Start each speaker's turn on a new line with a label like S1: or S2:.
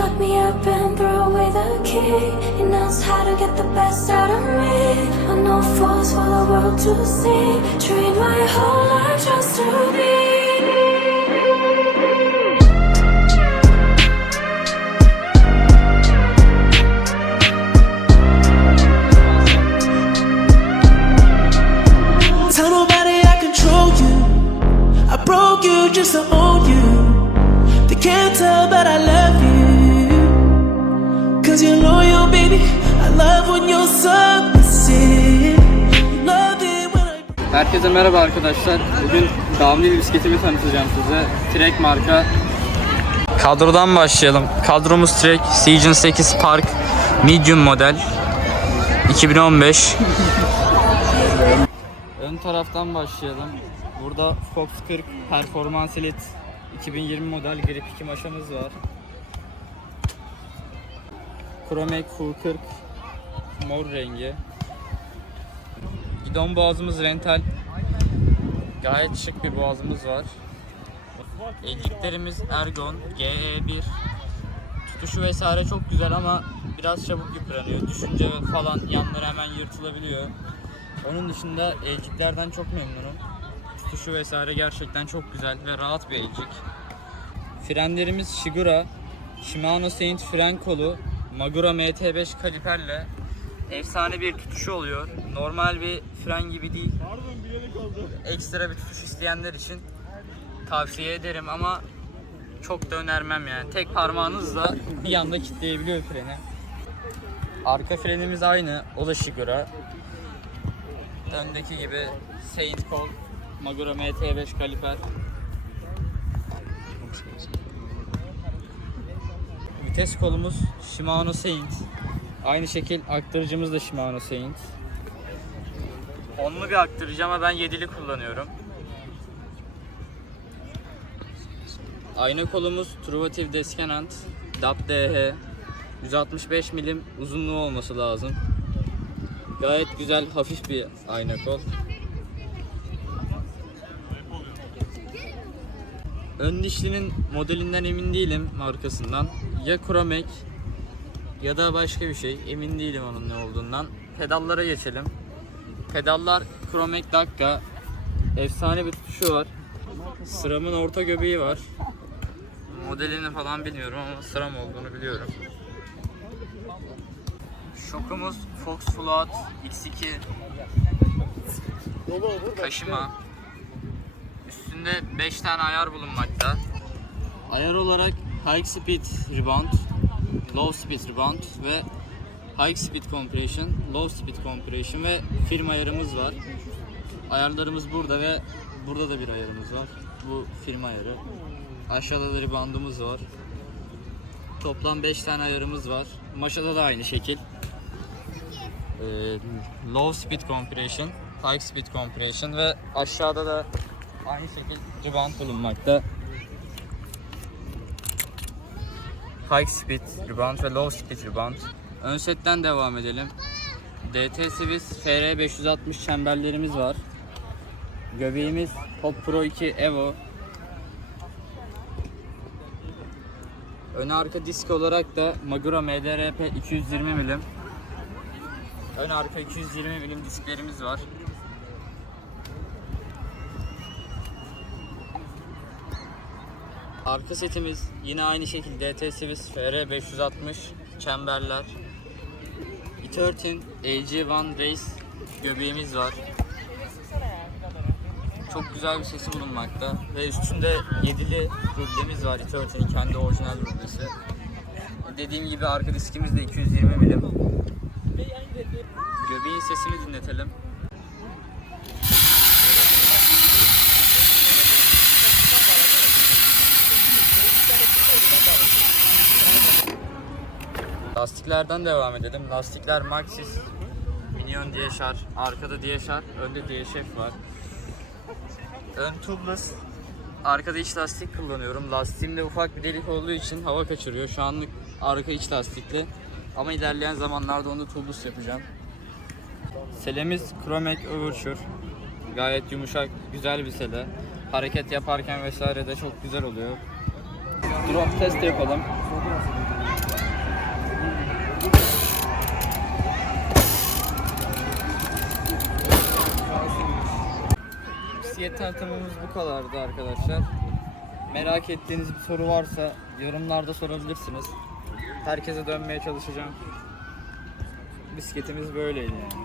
S1: lock me up and throw away the key. He knows how to get the best out of me. I know fools for the world to see. Train my whole life
S2: Herkese merhaba arkadaşlar. Bugün Damli bisikletimi tanıtacağım size. Trek marka. Kadrodan başlayalım. Kadromuz Trek Season 8 Park Medium model 2015. Ön taraftan başlayalım. Burada Fox 40 Performance Elite 2020 model Grip 2 maşamız var. Chromac Full 40 mor rengi. Gidon boğazımız rental. Gayet şık bir boğazımız var. Elciklerimiz Ergon GE1. Tutuşu vesaire çok güzel ama biraz çabuk yıpranıyor. Düşünce falan yanları hemen yırtılabiliyor. Onun dışında elciklerden çok memnunum. Tutuşu vesaire gerçekten çok güzel ve rahat bir elcik. Frenlerimiz Shigura, Shimano Saint fren kolu, Magura MT5 kaliperle efsane bir tutuşu oluyor. Normal bir fren gibi değil. Ekstra bir tutuş isteyenler için tavsiye ederim ama çok da önermem yani. Tek parmağınızla bir anda kilitleyebiliyor freni. Arka frenimiz aynı. O da Shigura. Öndeki gibi Saint kol, Magura MT5 kaliper. Vites kolumuz Shimano Saint. Aynı şekil aktarıcımız da Shimano Saint. Onlu bir aktarıcı ama ben yedili kullanıyorum. Ayna kolumuz Truvativ Descanant DAP DH 165 milim uzunluğu olması lazım. Gayet güzel hafif bir ayna kol. Ön dişlinin modelinden emin değilim markasından. Ya Chromac ya da başka bir şey. Emin değilim onun ne olduğundan. Pedallara geçelim. Pedallar Chromac Dakka. Efsane bir tutuşu var. Sıramın orta göbeği var. Modelini falan bilmiyorum ama sıram olduğunu biliyorum. Şokumuz Fox Float X2 Taşıma Üstünde 5 tane ayar bulunmakta. Ayar olarak High Speed Rebound, Low Speed Rebound ve High Speed Compression, Low Speed Compression ve film ayarımız var. Ayarlarımız burada ve burada da bir ayarımız var. Bu film ayarı. Aşağıda da reboundumuz var. Toplam 5 tane ayarımız var. Maşada da aynı şekil. Ee, low speed compression, high speed compression ve aşağıda da aynı şekil rebound bulunmakta. High speed rebound ve low speed rebound. Ön setten devam edelim. DT Swiss FR 560 çemberlerimiz var. Göbeğimiz Pop Pro 2 Evo. Ön arka disk olarak da Magura MDRP 220 milim. Ön arka 220 milim disklerimiz var. Arka setimiz yine aynı şekilde DT Swiss FR 560 çemberler. E13 AG One Race göbeğimiz var. Çok güzel bir sesi bulunmakta ve üstünde yedili rublemiz var. E13'ün kendi orijinal rublesi. Dediğim gibi arka diskimiz de 220 milim. Göbeğin sesini dinletelim. Lastiklerden devam edelim. Lastikler Maxxis Minion DSR, arkada DSR, önde DSF var. Ön tubeless, arkada iç lastik kullanıyorum. Lastiğimde ufak bir delik olduğu için hava kaçırıyor. Şu anlık arka iç lastikli. Ama ilerleyen zamanlarda onu tubeless yapacağım. Selemiz Chromac Overture. Gayet yumuşak, güzel bir sele. Hareket yaparken vesaire de çok güzel oluyor. Drop test yapalım. Bisiklet tanıtımımız bu kadardı arkadaşlar. Merak ettiğiniz bir soru varsa yorumlarda sorabilirsiniz. Herkese dönmeye çalışacağım. Bisikletimiz böyleydi yani.